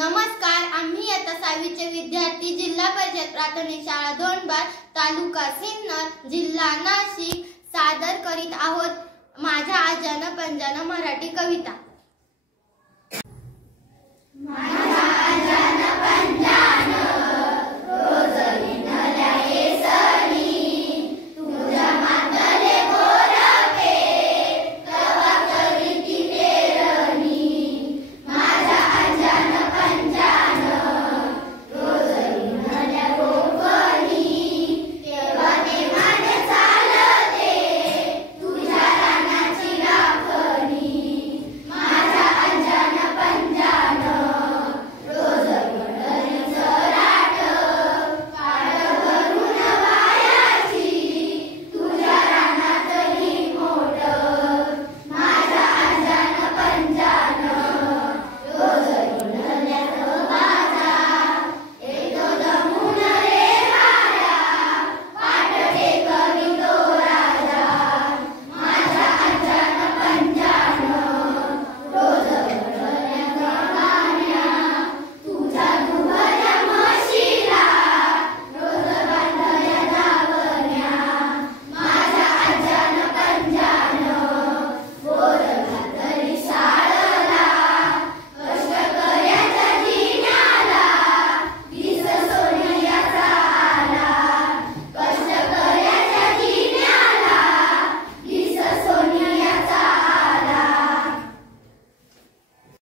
नमस्कार, आम्ही इयत्ता 6वीचे विद्यार्थी जिल्हा परिषद प्राथमिक शाळा दोंडबार तालुका सिन्नर जिल्हा नाशिक सादर करीत आहोत माझ्या आजानं पंजानं मराठी कविता।